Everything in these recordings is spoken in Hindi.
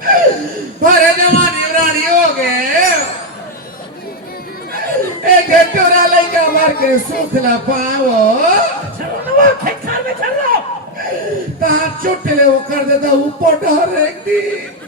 भरे जवानी रानी हो गए एक टोरा लइका मार के सुख ला पाओ खेत में चल रहा कहाँ चुटले वो कर देता ऊपर डर एक दिन।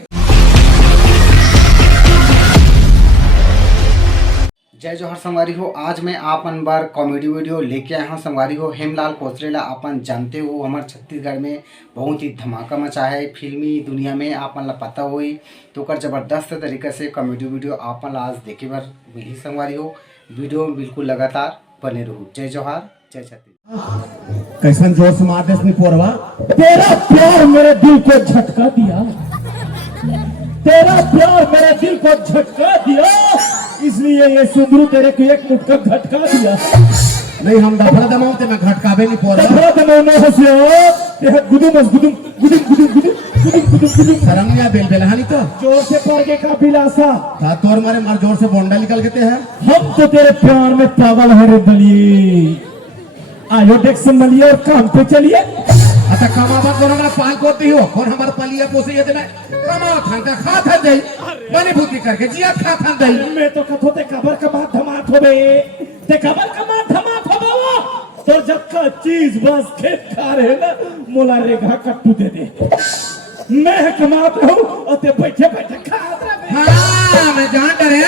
जय जोहर संगवारी हो। आज मैं आपन बार कॉमेडी वीडियो लेके आया हूँ संगवारी हो। हेमलाल कोचरेला अपन जानते हो हमारे छत्तीसगढ़ में बहुत ही धमाका मचा है फिल्मी दुनिया में आपन ला पता हुई तो कर जबरदस्त तरीके से कॉमेडी वीडियो आपन आज देखे बार मिली संगवारी हो। वीडियो में बिल्कुल लगातार बने रहो। जय जोहर जय छत्तीसगढ़। कैसन जोर से मार दे पोरवा। तेरा प्यार मेरे दिल को झटका दिया, तेरा प्यार मेरे दिल को झटका दिया, इसलिए ये सुंदरू तेरे को एक मुटका झटका दिया। नहीं हम दफड़ा दमाओ ते मैं घटकावे नहीं पोरवा। दफड़ा दमाओ न हसियो ते गुदुम गुदुम गुदुम गुदुम गुदुम गुदुम गुदुम सरंगिया बेलबेलहानी तो जोर से पड़के का बिलासा का तोर मारे मार जोर से बोंडा निकल के हैं। हम तो तेरे प्यार में पागल है रे बलिए। आयो देख से मलिए और काम पे चलिए। अच्छा कमावा कौन हमारा पाल कोती हो कौन हमारा पलिया पोसी है मैं कमावा था खा था जाई बनी भूति करके जिया खा था जाई। मैं तो कथो ते कबर का बात धमात हो बे ते कबर का बात धमात हो बा तो जब का चीज बस खेत खा रहे ना मोला रेखा कट्टू दे दे मैं कमात रहूं और ते बैठे बैठे खा रहे। हाँ मैं जान डरे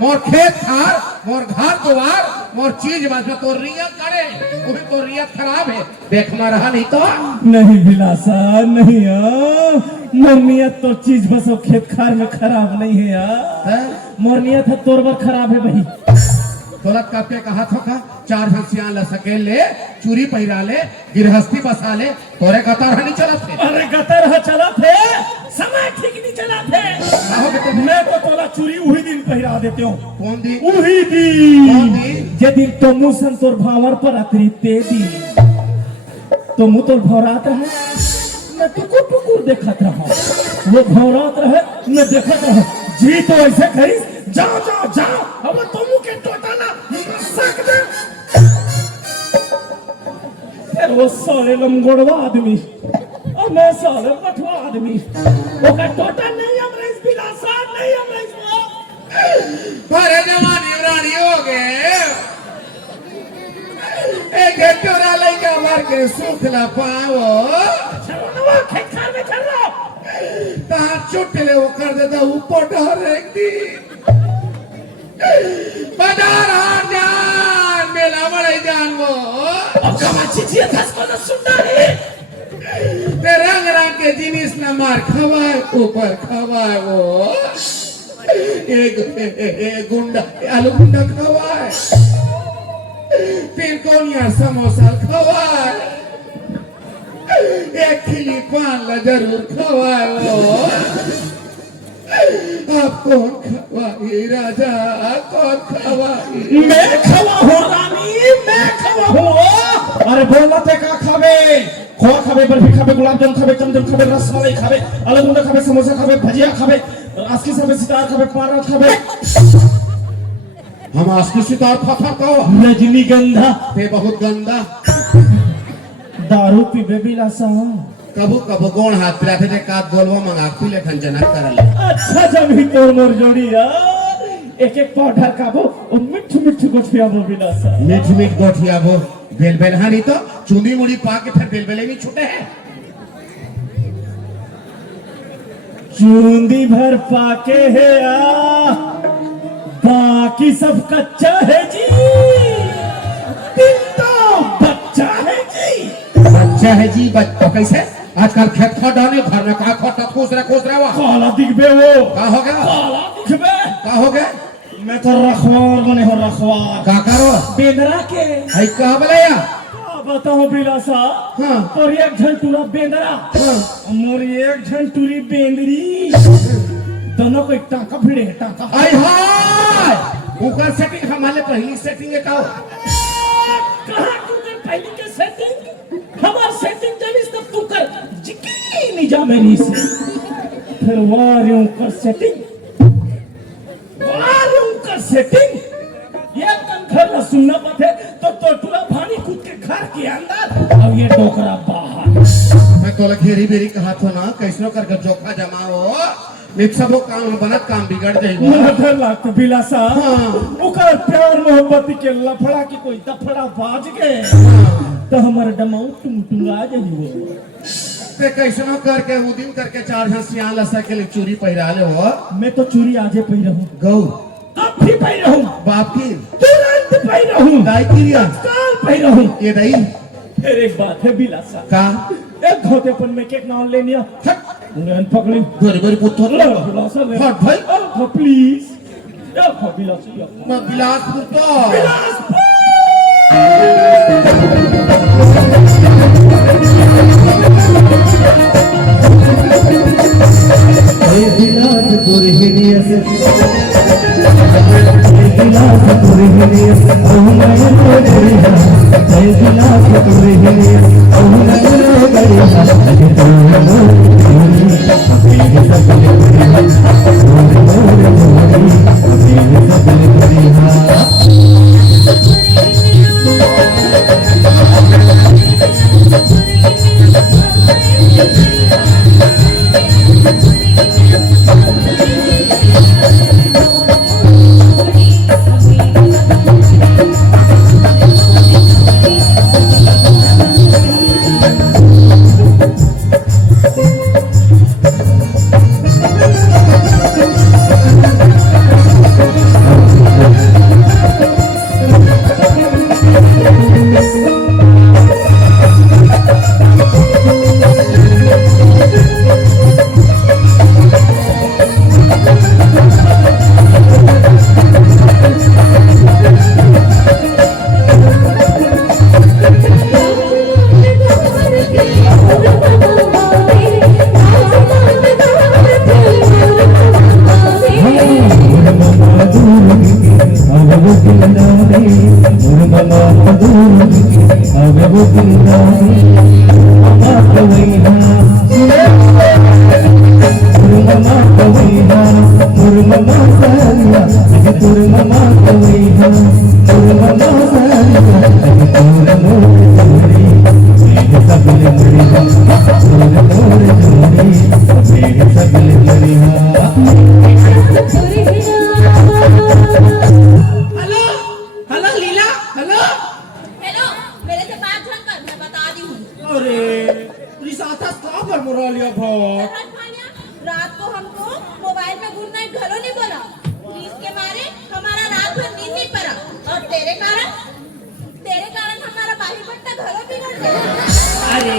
मोर खेत खार मोर घर द्वार मोर चीज बस में तो रियत करे वो भी तो रियत खराब है देख में रहा नहीं तो नहीं बिलासा नहीं मोर नियत तो चीज बस खेत खार में खराब नहीं है यार। मोर नियत है तोर बर खराब है भाई। दौलत का पे कहा था चार भैंसियां ला सकेल ले चूरी पहिरा ले गिरहस्ती बसा ले तोरे गतर नहीं चला थे। अरे गतर है चला थे समय ठीक नहीं चला थे। मैं तो तोला चूरी उही दिन पहिरा देते हो। कौन दी उही दिन जे दिन तो मुँह संतोर भावर पर अतरी ते दी तो मुँह तोर भौरात रहे मैं टुकुर टुकुर देखत रहा वो भौरात रहे मैं देखत रहा जी तो ऐसे करी जाओ जाओ जाओ अब तुम के टोटा ना सक दे। फिर वो साले लंगोड़वा आदमी और मैं साले बटवा आदमी वो का टोटा नहीं हमरा इस बिलासा नहीं हमरा इस भरे जवानी रानी हो गए एक टोरा लइका मार के सुख ला पाओ खेत में चल रहा कहाँ चुटले वो कर देता ऊपर डर एक दिन। बाजार हार जान मेला बड़े जान वो चिचिया धस को सुंदर ते रंग रंग के जिनिस न मार खवाए ऊपर खवाए वो एक गुंडा आलू गुंडा खवाए फिर कोनिया समोसा खवाए एक खिली पान ला जरूर खवाए वो। आप कौन खवाई राजा कौन खवाई मैं खवा हो रानी मैं खवा हो। अरे बोलना थे का खावे खोआ खावे बर्फी खावे गुलाब जामुन खावे चमचम खावे रसमलाई खावे आलू गुंडा खावे समोसा खावे भजिया खावे आस्की खावे सितार खावे पारा खावे। हम आस्की सितार खाता को रजनीगंधा ते बहुत गंदा दारू पीबे बिलासा कबू कबू कौन हाथ पिलाते थे का गोलवा मंगा पी ले खंजना कर ले। अच्छा जब ही तोर मोर जोड़ी एक एक पाउडर का वो मिठ मिठ गोठिया वो बिलासा मीठ मीठ गोठिया वो बेलबेल हानी तो चुंदी मुड़ी पा के फिर बेलबेले नहीं छूटे हैं। चूंदी भर पाके है बाकी सब कच्चा है जी दिल तो बच्चा है जी। बच्चा है जी बच्चा कैसे आजकल खेत खा डाले घर में कहा खोटा खोस रहा हुआ काला दिखबे वो का हो गया काला दिखबे का हो गया। मैं तो रखवार बने हो रखवार का करो बेंदरा के है कहा बोलया बताओ बिलासा हाँ और एक झंटूरा बेंदरा हाँ मोर एक झंटूरी बेंदरी दोनों को एक टांका भिड़े टांका हाय हाय ऊपर सेटिंग हमारे पहली सेटिंग है का कहां तू कर पहली के सेटिंग हमार सेटिंग जब इस तब तू कर जिकी नहीं जा मेरी से फिर वारियों कर सेटिंग ये कंखर न सुनना पथे तो टोटुला भानी कूद के घर के अंदर अब ये डोकरा बाहर। मैं तो घेरी बेरी कहा था ना कैसनो करके जोखा जमाओ निक सबो काम बनत काम बिगड़ जाएगा। मोला डर लागत बिलासा। हाँ। ओकर प्यार मोहब्बत के लफड़ा की कोई दफड़ा बाज गए तो हमारे डमाऊ टुंगा जाइयो। ते कैसनो करके वो दिन करके 4 जन सियान लसा के लिए चूरी पहिरा ले हो। मैं तो चूरी आजे पही रहूं, गौ अब भी पही रहूं, बाप की तुरंत पही रहूं, दाई की रिया काल पही रहूं। ये दई फिर एक बात है बिलासा, का एक धोतेपन में केक नाम लेनी है। उन्हें पकड़ी गोरी गोरी पुत्र ले बिलासा ले हट भाई ओ प्लीज देखो बिलासा मैं बिलासपुर तो बिलासपुर हिडियस बिलासपुर हिडियस ओ मैं गड़िया बिलासपुर हिडियस ओ मैं गड़िया रात को हमको मोबाइल में गुड नाइट घलो नहीं बोला, पुलिस के मारे हमारा रात भर नींद नहीं पड़ा और तेरे कारण हमारा बाही पट्टा घलो बिगड़ गया। अरे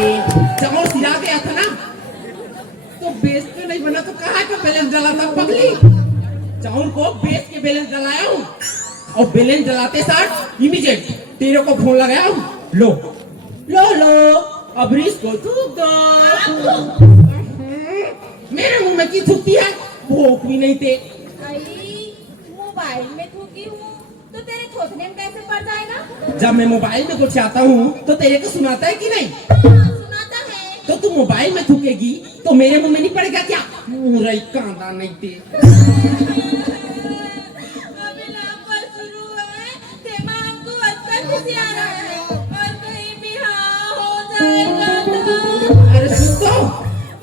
चमोर सिरा गया था ना तो बेस पे नहीं बना तो कहाँ का बैलेंस डला था पगली। चाउर को बेस के बैलेंस डलाया हूँ और बैलेंस डलाते साथ इमीडिएट तेरे को फोन लगाया हूँ। लो लो लो अब रिस को थूक दो। मेरे मुंह में की थूकती है, भूख भी नहीं थे। मोबाइल में थूकी हूँ तो तेरे थोथने में कैसे पड़ जाएगा? जब मैं मोबाइल में कुछ आता हूँ तो तेरे को सुनाता है कि नहीं? सुनाता है। तो तू मोबाइल में थूकेगी तो मेरे मुंह में नहीं पड़ेगा क्या? मुरई कांदा नहीं थे। अभी लापरवाही शुरू है, तेमा हमको अच्छा खुशी आ रहा है और कहीं भी हाँ हो जाएगा तो। अरे सुन तो,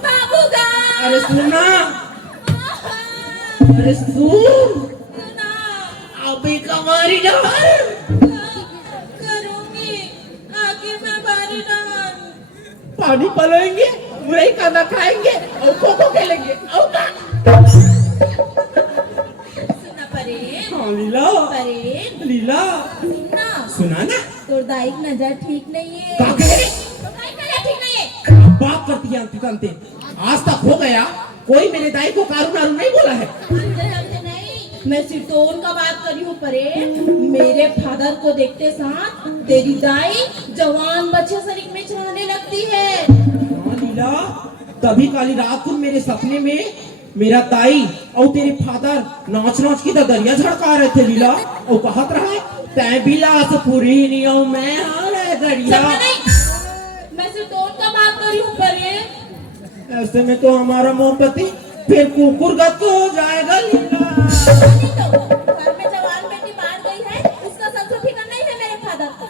बाबूगा। अरे सुना, अरे सुन, अभी कमारी डाल करूंगी, आखिर मैं बारी डाल। पानी पलोएंगे, मुरई कांदा खाएंगे और खो खेलेंगे और का? सुना परेन, हाँ लीला, परेन, लीला सुनना, सुना ना तोर दाई की नजर ठीक नहीं है। का कह? तो दाई की नजर ठीक नहीं है। बात करती है अंतिम अंतिम, आज तक हो गया कोई मेरे दाई को कारू नारू नहीं बोला है। हमसे नहीं, मैं सिटोन का बात करी हूँ परेन। मेरे फादर को देखते साथ तेरी दाई जवान बच्चे शरीर में छाने लगती है। हाँ लीला, तभी काली रात को मेरे सपने में मेरा ताई और तेरे फादर नाच नाच की दरिया झड़का रहे थे लीला, और कहत रहा तै बिलासपुरी नहीं हूँ मैं हाले दरिया। सपना नहीं, मैं सिटोन का बात करी हूँ परेन। ऐसे में तो हमारा मोहब्बती फिर कुकुर गत हो जाएगा लीला। नहीं तो घर में जवान बेटी बाहर गई है, उसका संसद फिक्र नहीं है मेरे फादर को।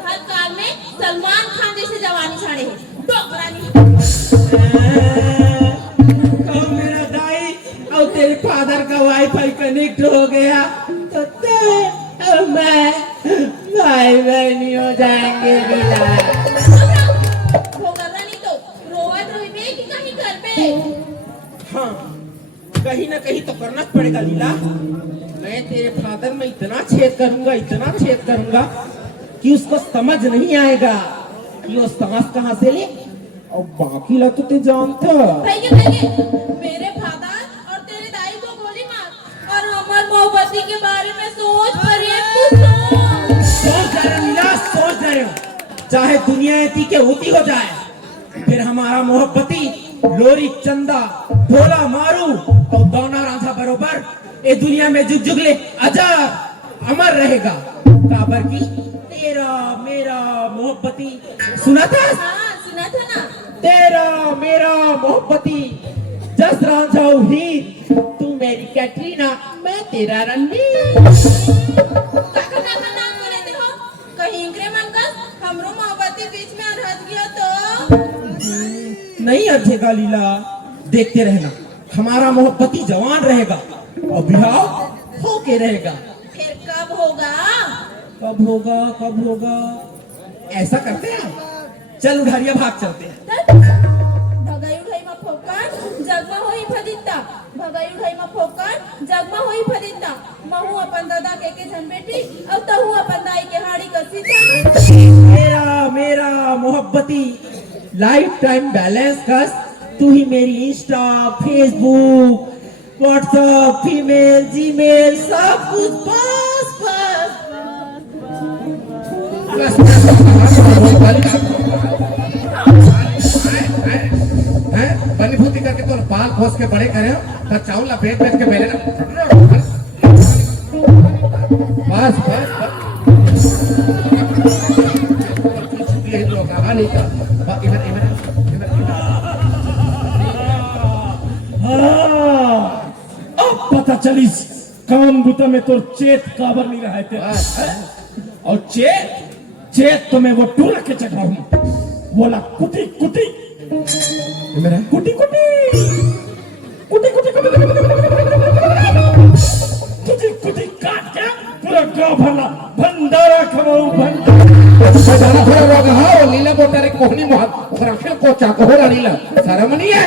हर काल में सलमान खान जैसे जवानी छाड़े हैं, डोकरानी। कब मेरा दाई और तेरे फादर का वाईफाई कनेक्ट हो गया तो ते और मैं भाई बहनी हो जाएंगे लीला। होगा नहीं तो रोवत रोइबे कि कहीं घर पे। हाँ, कहीं ना कहीं तो करना पड़ेगा लीला। मैं तेरे फादर में इतना छेद करूंगा कि उसको समझ नहीं आएगा कि वो सांस कहाँ से ले। और बाकी ला तो ते जानता। भैया मेरे फादर और तेरे दाई को गोली मार और हमार मोहब्बती के बारे में सोच पर सोच रहे हो लीला, सोच रहे हो। चाहे दुनिया इतनी के होती हो जाए, फिर हमारा मोहब्बती लोरी चंदा भोला मारू और दौना राधा बरोबर ये दुनिया में जुग जुगले अजब अमर रहेगा। काबर की तेरा मेरा मोहब्बती सुना था? हाँ सुना था ना। तेरा मेरा मोहब्बती जस रांझा ही, तू मेरी कैटरीना मैं तेरा रणबीर। काका नाम करे देखो कहीं इंग्रे मन का हमरो मोहब्बती बीच में अरहज गया तो नहीं अरझेगा लीला, देखते रहना। हमारा मोहब्बती जवान रहेगा और बिहाव होके रहेगा। फिर कब होगा? कब होगा ऐसा करते हैं, चल उधारिया भाग चलते हैं। भगाई उठाई मा फोकट जगमा होई फदिता, भगाई उठाई मा फोकट जगमा होई फदिता। महू अपन दादा के झन बेटी और तहू अपन दाई के हाड़ी कसी था। मेरा मोहब्बती लाइफ टाइम बैलेंस कस, तू ही मेरी Insta Facebook WhatsApp female Gmail सब कुछ बस बनी भूति करके तो बाल खोस के बड़े करे तो चावल ला बेच के बेले ना। बस नहीं का अब पता चलिस काम बुता में तो चेत काबर नहीं रहा थे। और चेत तो मैं वो टूरा के चढ़ाऊं, बोला कुटी कुटी कुटी कुटी काट के पूरा गाँव भरना भंडारा खवाऊ भंडारा। लीला बोटारे कोहनी मोहन को चाकोरा लीला शर्म नहीं है।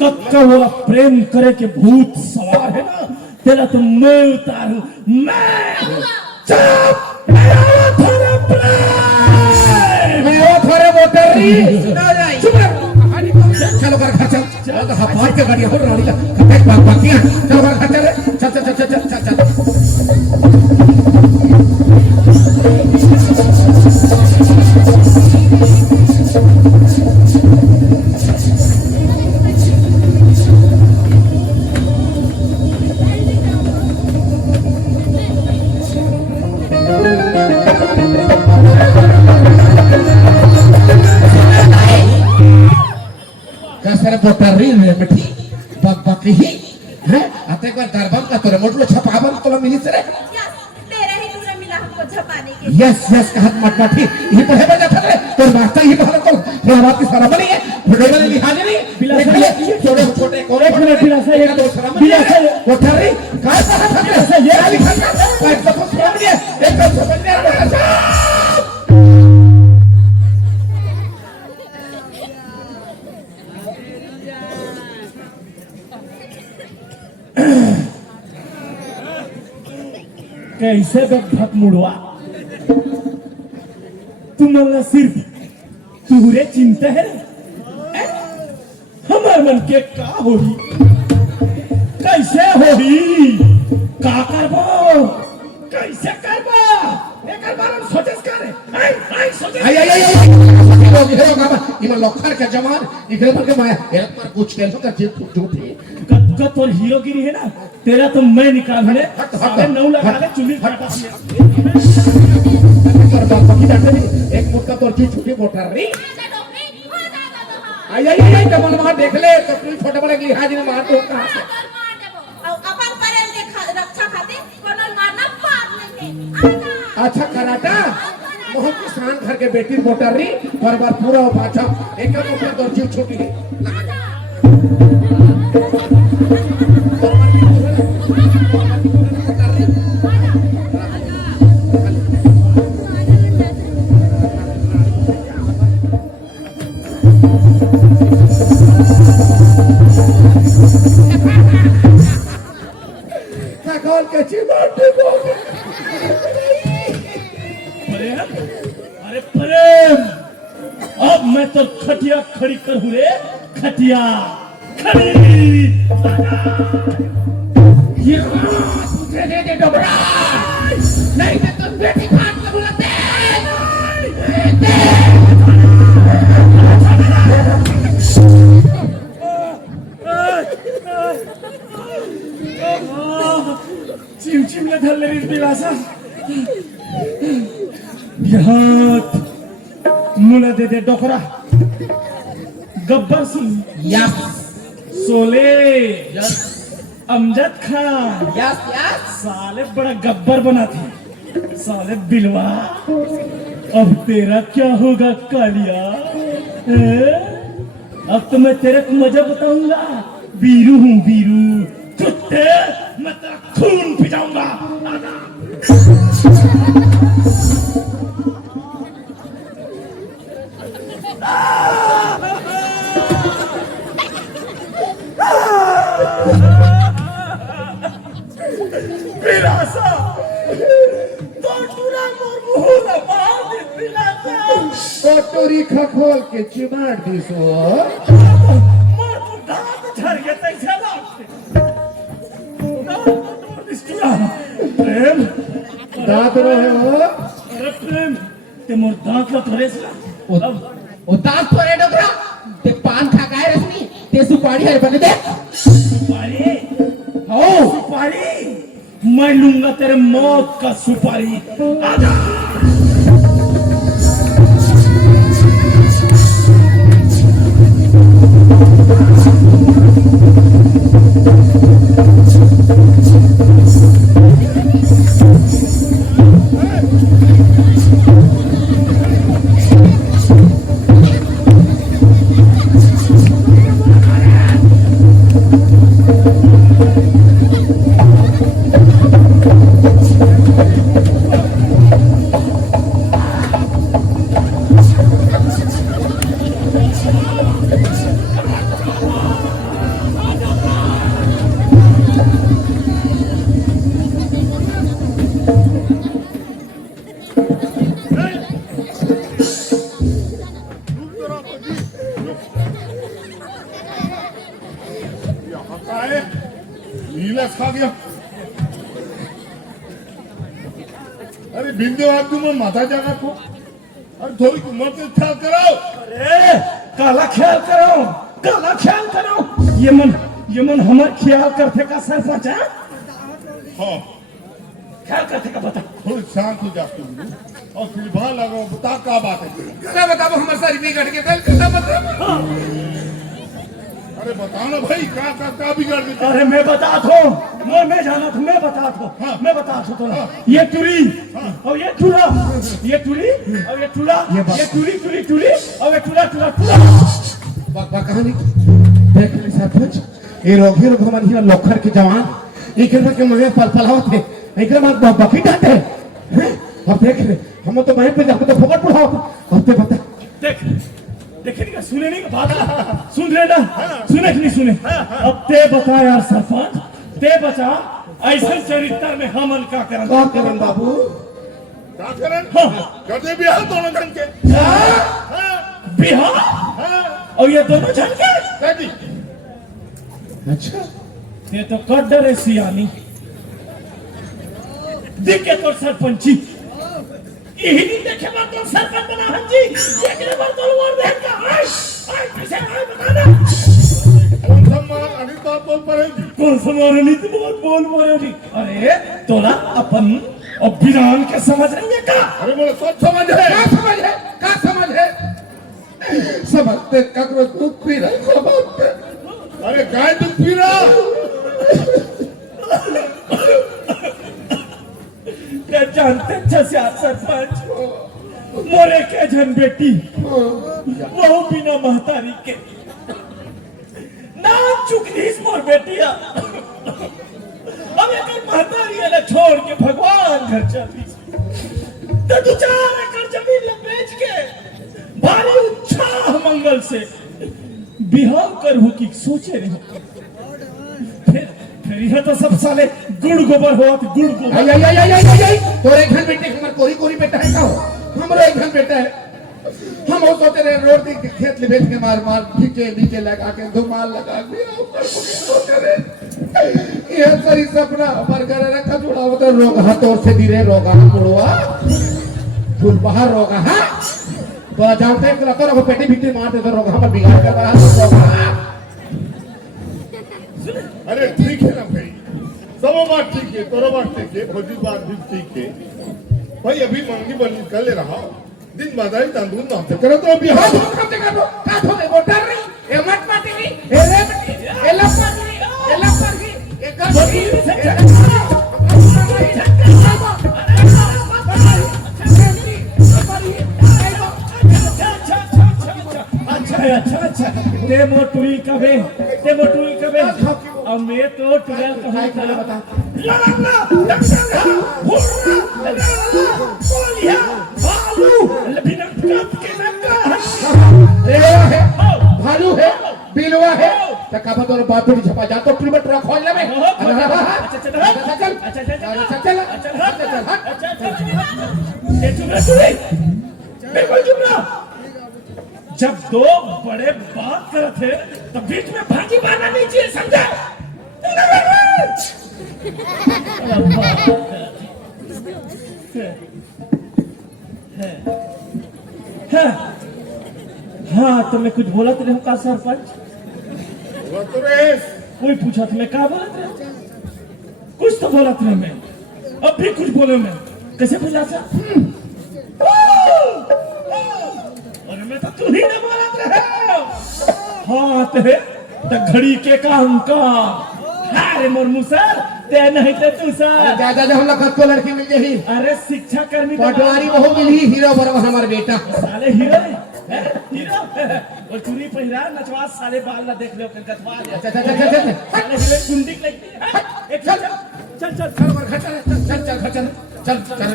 कक्का हुआ प्रेम करे के भूत सवार है ना, तेरा तो मैं उतारू मैं। चुप, मेरा थारे मोटरी चुप चलो कर खा चल हाथ के गाड़ी हो रानी ला कटे बाकियां चलो कर खा चल मोटरी में मिठी बाकी ही है आते को दरबार का तो मोटलो छपावन तो मिली से तेरा ही टूरा मिला हमको छपाने के। यस कहत मत माठी ये पढ़े बजा था तो वास्ता ही बहन को बात की शर्म नहीं है बड़े वाले लिहाज नहीं छोटे छोटे को एक मिनट बिलासा एक तो शर्म बिलासा मोटरी काय पढ़ा था ये लिखा था तो समझ गया एकदम समझ गया। कैसे भक मुड़वा तुम्हारा सिर्फ तुहरे चिंता है हमार मन के का होही कैसे होही का करबो कैसे करबो एकर बारे में सोचस करे आई सोचस आई हेरो गामा इमा लखर के जवान इकरे पर के माया एक पर कुछ के कर जीत झूठी कत्का तोर हीरोगिरी है ना तेरा तो मैं निकाल ले सारे नौ लगा ले चुन्नी काटा पर बाकी डाटे एक मुट्ठा तोर की छुट्टी मोटर री आई जब वहां देख ले तो तू छोटे बड़े की हाजिर मार दो कहां अपन प्रेम के रक्षा खातिर कोनो मारना पाप नहीं। अच्छा कराटा बहुत किसान घर के बेटी मोटर री बार पूरा पाछा एक ऊपर दो जीव छोटी खगोल के चिमाटे बोले प्रेम, अरे प्रेम, अब मैं तो खटिया खड़ी करूँ रे, खटिया खड़ी। ये तुझे दे डबरा नहीं तो तुम बेटी खाट के बुलाते चिमचिमला धरलेली दिलासा हात मुला दे डोकरा गब्बर सिंह यस सोले yes Amjad Khan yes yes साले बड़ा गब्बर बना थे साले बिलवा। अब तेरा क्या होगा कालिया? अब तो मैं तेरे को मजा बताऊंगा। बीरू हूँ बीरू, कुत्ते मैं तेरा खून पिजाऊंगा। बिलासा तो टूरा मोर मुहला मार दे बिलासा कटोरी खखोल के चिमाट दिसो मोर तो दांत झड़ गया तैसे लागते प्रेम दांत रहे हो अरे प्रेम ते मोर दांत ला थरेसला अब ओ दांत थोड़े डोकरा ते पान खा गए रश्मि ते सुपारी है बने दे सुपारी हो सुपारी मैं लूंगा तेरे मौत का सुपारी। आजा नीलस खा गया अरे बिंदु आप तुम माथा जाना को अरे थोड़ी उम्र से ख्याल कराओ। अरे काला ख्याल करो, काला ख्याल करो। ये मन हमार ख्याल करते का सरपंच है। हाँ ख्याल करते का बता। थोड़ी शांत हो जाती हूँ और फिर वहां लगाओ बता क्या बात है। क्या बताओ हमारे सारी बिगड़ के कल क्या बताओ अरे बताओ ना भाई क्या बिगड़ गई। अरे मैं बता दो, मैं जाना था, मैं बता दो, मैं बता दो तो ये टुरी और ये टुरा, ये टुरी और ये टुरा, ये टुरी टुरी टुरी और ये टुरा टुरा टुरा। कहानी देख ले सरपंच ये रोगी लोग हमारे यहाँ लोखर के जवान एक के मगे पल पलाव थे एक बकरी डालते हैं। अब देख ले हम तो वहीं पे जाकर तो फोकट पढ़ाओ अब ते बता देख देखे नहीं का सुने नहीं का बात सुन रहे ना सुने कि नहीं सुने। अब ते बता यार सरपंच ते बचा ऐसा चरित्र में हमन का करन बाबू क्या करें कर दे बिहार दोनों जन के बिहार और ये दोनों जन के कर दी अच्छा ये तो कर डरे सियानी देखे तो सरपंची यही नहीं देखे बात तो सरपंच बना हंजी ये बार तो और देख का आई कैसे आए बताना कौन सा मार अनिल बात बोल पड़ेगी कौन सा मारे नहीं तो बहुत बोल मारे जी। अरे तोला अपन और बिरान के समझ रही है का। अरे बोले सोच समझ है क्या समझ है समझते ककरो दूध पी रहे समझते अरे गाय तुम पी रहा क्या जानते जैसे सरपंच मोरे के जन बेटी वो बिना महतारी के जान चुकलीस मोर बेटिया अब एक महतारी ने छोड़ के भगवान घर चली तो 2-4 एकड़ जमीन ले बेच के भारी उत्साह मंगल से बिहाव करहु की सोचे रहे फिर यह तो सब साले गुड़ गोबर होत गुड़ गोबर आई तोरे घर बेटे हमर कोरी कोरी बेटा है का हो हमरो एक घर बेटा है हम वो सोचे रहे रोड के खेत ले बेच के मार मार नीचे नीचे लगा के धुमाल लगा के सोचे रहे ये सारी सपना पर घर रखा जुड़ा होता रोग हाथों से धीरे रोगा मुड़वा फूल बाहर रोगा है तो जानते हैं कि तो पेटी भिट्टी मारते तो रोगा पर बिगाड़ कर रहा तो रोगा अरे ठीक है ना भाई, सब बात ठीक है, तोरो बात ठीक है, फौजी बात भी ठीक है भाई। अभी मंगी बन कर ले रहा दिन बादाई तांदून ना तो करो तो अभी हां कब तक करो का हो गए वोटर नहीं ए मत पार्टी नहीं ए रेवती ए लपकी ए कर अच्छा ते मोटुई कबे अब मैं तो टुगल कहूं चले बता लड़ना दक्षिणा हुर्रा कोलिया भालू बिना कप के रेवा है भालू है बिलवा है त का बतौर बात थोड़ी छपा जा तो किलोमीटर खोल ले में चल जब दो बड़े बात करते थे तो बीच में भागी मारना नहीं चाहिए, समझा? हाँ तो मैं कुछ बोला तेरे का सरपंच कोई पूछा था मैं क्या बोला तेरे कुछ तो बोला तेरे मैं अब भी कुछ बोले मैं कैसे पूछा था और मैं तो तू ही ना बोला तेरे हाँ तेरे तो घड़ी के काम का अरे मुर्मू सर ते नहीं ते तू सर दादा हम लोग को लड़की मिल गई अरे शिक्षा कर्मी पटवारी बहु मिली हीरो बरवा हमारे बेटा साले हीरो हीरो और चुरी पहिरा नचवा साले बाल ना देख लो गथवा चल साले हीरो कुंडी लगती है एक चल चल चल चल चल चल चल चल चल चल